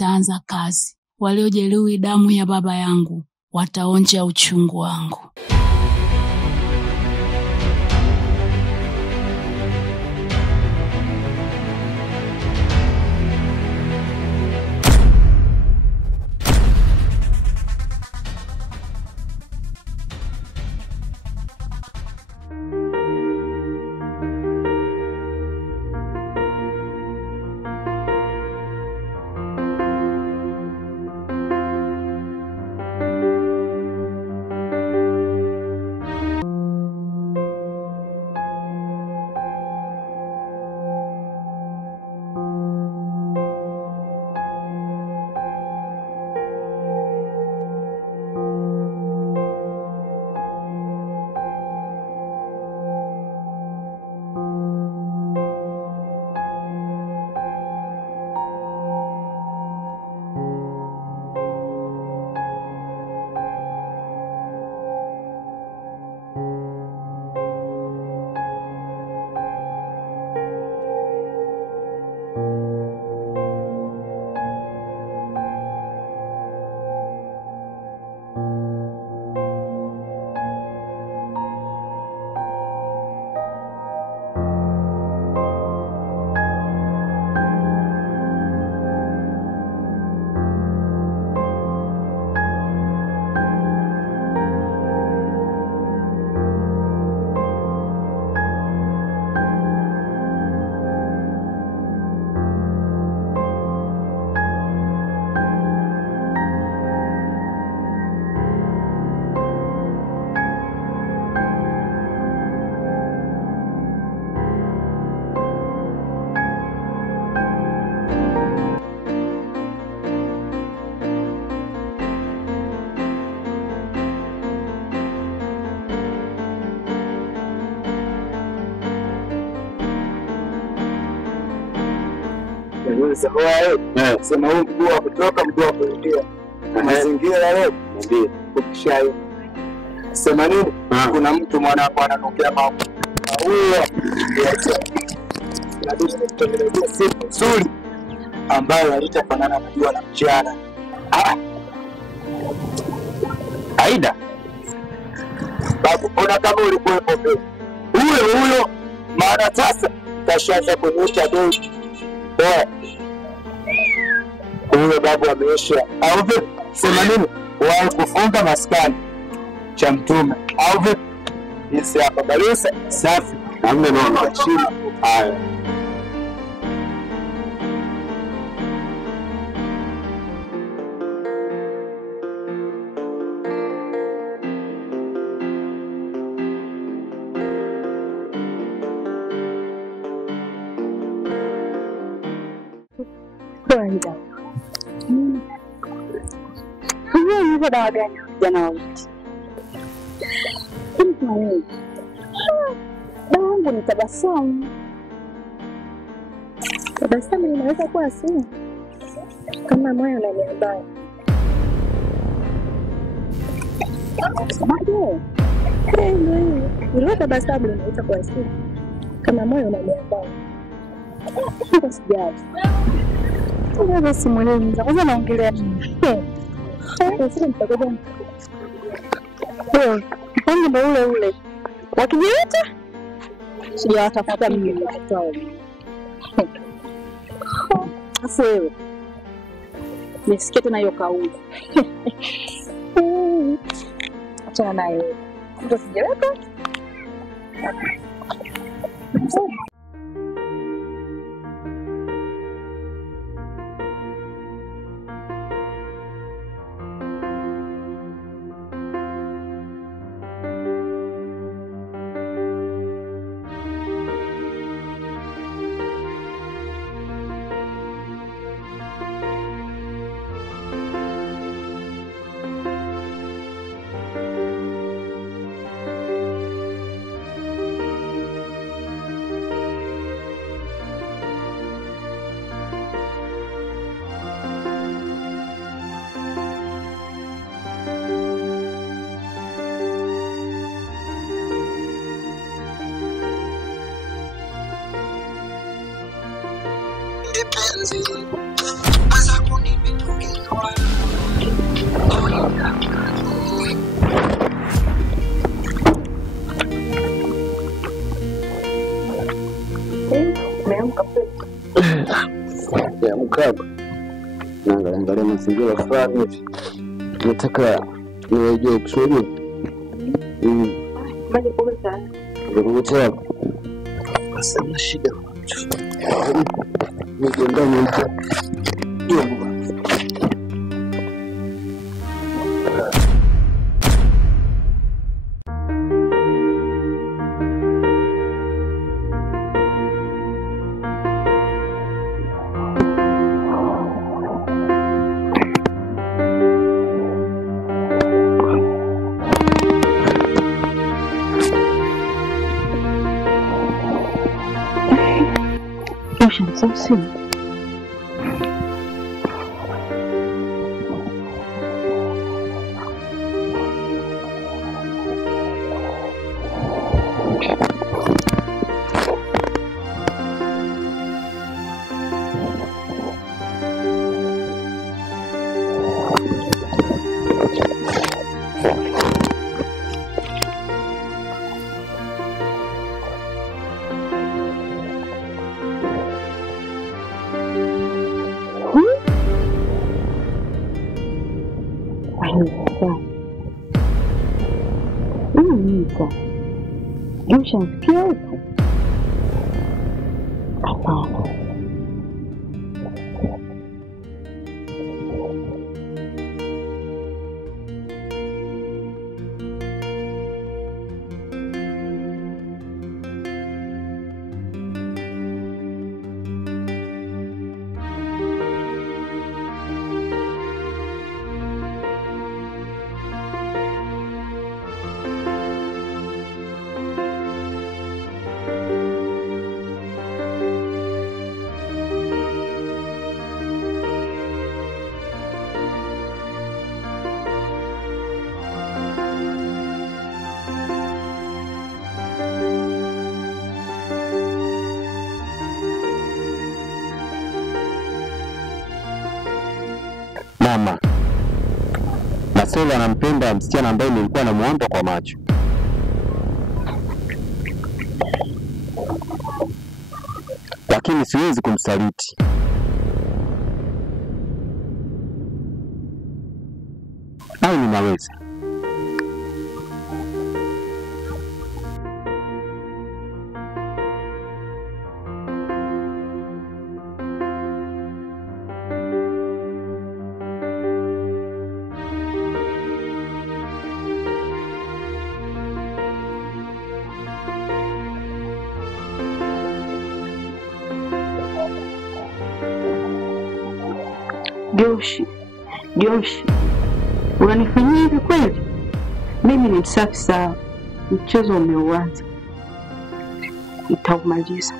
nitaanza kazi. Waliojeruhi damu ya baba yangu wataonja uchungu wangu. Sema huu mguu wa kutoka mguu wa kuingia. Mazingira leo ndio ukishayo. Sema nini? Kuna mtu mwana kwa anatokea mambo. Huyo ndio kutengenezea siku nzuri ambayo haitafanana na jua la mchana. Aida. Babu, ona kama ulikuwepo mbele. Huyo maana sasa kashaanza kuonyesha doi. Huyo babu ameisha. Au vipi? Sema nini? Wao kufunga maskani cha mtume. Au vipi? Yesi hapa balisa safi. Hamna neno chini. Haya. Kawaida. Hiyo ni dawa gani jana wote? Dawa yangu ni tabasamu. Tabasamu inaweza kuwa asili kama moyo unaniambia. Sababu ndio tabasamu inaweza kuwa asili kama moyo unaniambia. Sio sijali. Wewe si mwalimu, kwanza naongelea nini? Sasa mtakoja. Kwanza ndio ule. Wakijiita? Sijawatafuta mimi mtoto. Sasa wewe. Nisikie tena hiyo kauli. Acha naye. Ndio sijaweka. Mapenzi, maza kuni Ya mkaba. Naangalia mazingira fulani hivi. Nataka niwaje kusudi. Maji pombe sana. Nikukutia. Sasa shida. Nijiandae mwanzo. Sim. Ushamsikia huko? Hapana. Mama, Marcelo anampenda msichana ambaye nilikuwa namuomba kwa macho. Lakini siwezi kumsaliti. Au ninaweza? Joshi, unanifanyia hivi kweli? Mimi ni msafi sawa. Mchezo umeuanza. Nitaumaliza.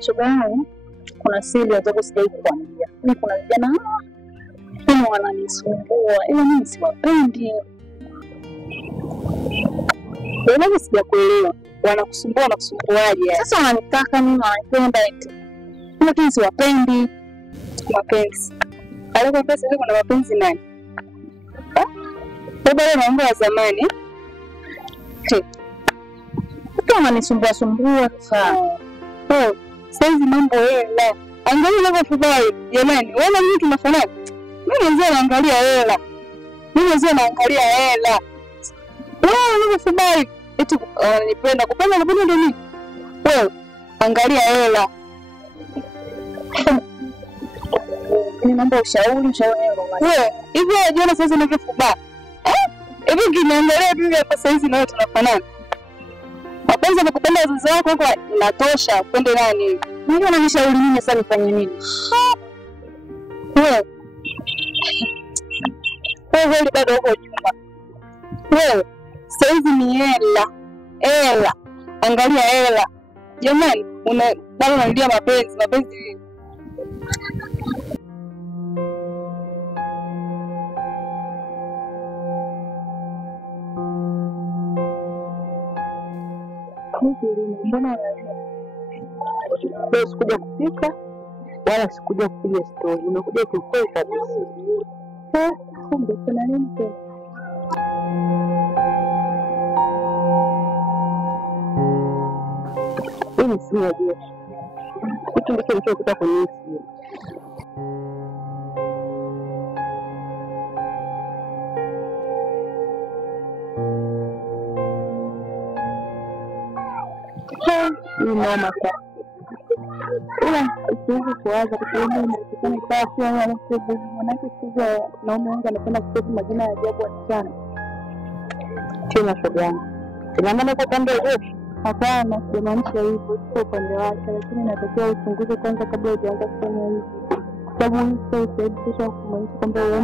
Shoga yangu, kuna siri ambazo sijai kukwambia. Mimi kuna vijana kama wananisumbua, ila mimi siwapendi. Wewe sijakuelewa. Wanakusumbua na kusumbuaje? Sasa wananitaka mimi wanapenda eti. Mimi tu siwapendi. Mapenzi. Alikuwa pesa hivi kuna mapenzi nani? Baba na mambo ya zamani. Kama wananisumbua sana. Saizi mambo hela. Angalia unavyofurahi. Jamani, wewe mimi tunafanana. Mimi mzee naangalia hela. Wewe unavyofurahi. Eti nipenda kupenda ndio nini? Wewe angalia hela. Ni mambo ya ushauri yangu. Wewe, hivi unajiona sasa unavyofurahi? Hivi kiniangalia tu hapa saizi na wewe tunafanana. Mapenzi na kupenda wazazi wako kwa inatosha, upende nani? Mimi unanishauri nini sasa nifanye nini? Wewe bado uko nyuma. Wewe saizi ni hela. Hela. Angalia hela. Jamani, bado unarudia mapenzi. Mbona leo sikuja kupika wala sikuja kupiga stori, nimekuja kiukweli kabisa. Kumbe kuna nini tena? Hii si ndio? Kitu ndicho kilichokuta kwenye simu. Ni mama kwa ila usiweze kuwaza kwa sababu inawezekana ikawa pia wanakuwa manake sasa naona wengi anapenda kutoa majina ya ajabu sana. Tena shoga yangu. Ina maana kwa pande zote hapana, kumaanisha hivyo sio upande wake, lakini natakiwa uchunguze kwanza kabla hujaanza kufanya hivi. Kwa sababu hii sio sahihi kisha kumaanisha kwamba wewe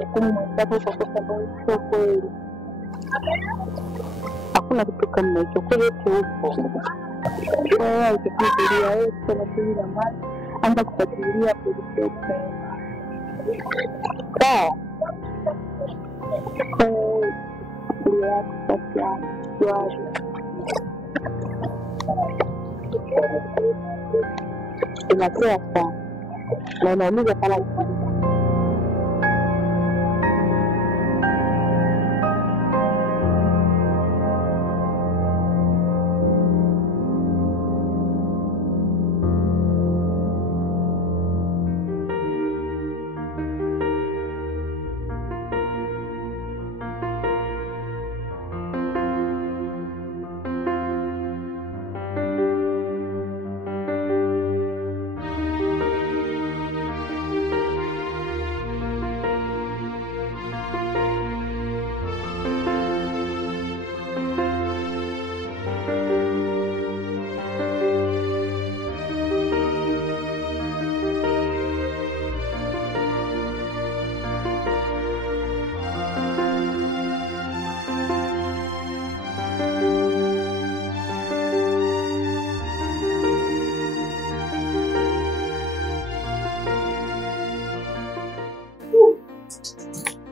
hukumu mwenzako kwa kosa ambalo sio kweli. Hakuna kitu kama hicho, kwa hiyo upo. Wewe utafikiria wewe kama kila mara anza kufuatilia polisi. Ndio sasa swali. Inakuwa sana. Na inaumiza sana.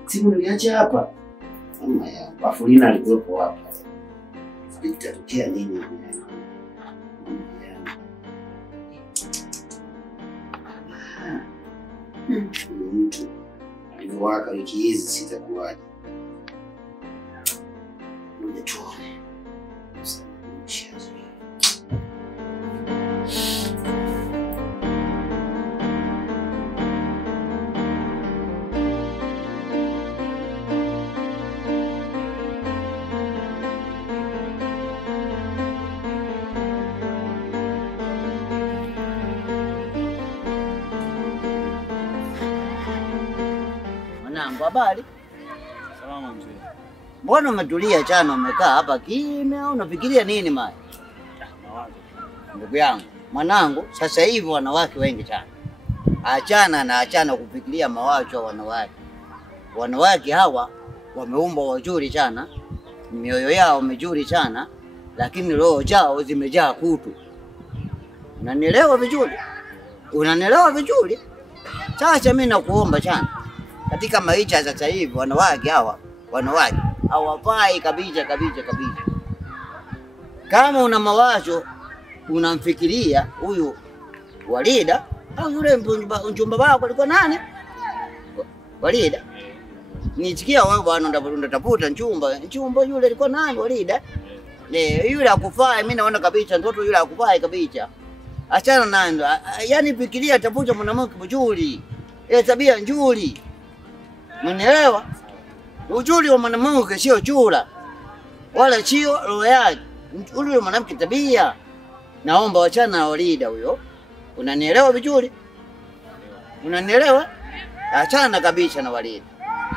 Simu niliacha hapa. Mama ya Bafulina alikuwepo hapa. Itatokea nini? Mtu alivyowaka wiki hizi sitakuwaje. Ngoja tuone. Habari? Salama mzee. Mbona umetulia chana umekaa hapa kimya unafikiria nini maya? Ndugu yangu, mwanangu, sasa hivi wanawake wengi sana. Achana kufikiria mawazo ya wanawake. Wanawake hawa wameumbwa wazuri sana, mioyo yao mizuri sana, lakini roho zao zimejaa kutu. Unanielewa vizuri? Sasa mimi nakuomba sana. Katika maisha sasa hivi wanawake hawafai kabisa. Kama una mawazo unamfikiria huyu Walida au yule mchumba wako alikuwa nani? Walida. Nisikia wewe bwana unatafuta mchumba yule alikuwa nani Walida? Yule akufai, mimi naona kabisa mtoto yule akufai kabisa. Achana nando. Yaani fikiria tafuta mwanamke mzuri. Tabia nzuri. Mnaelewa? Uzuri wa mwanamke sio chura. Wala sio roho yake. Uzuri wa mwanamke tabia. Naomba wachana na Walida huyo. Unanielewa vizuri? Achana kabisa na Walida.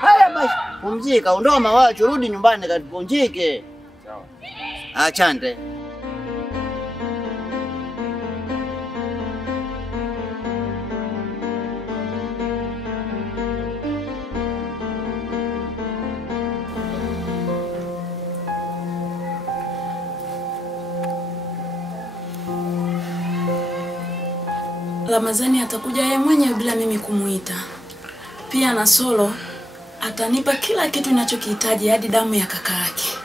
Haya basi, pumzika, ondoa mawazo, rudi nyumbani kapumzike. Sawa. Achante. Ramadhani atakuja yeye mwenyewe bila mimi kumuita. Pia na Solo atanipa kila kitu ninachokihitaji hadi damu ya kaka yake.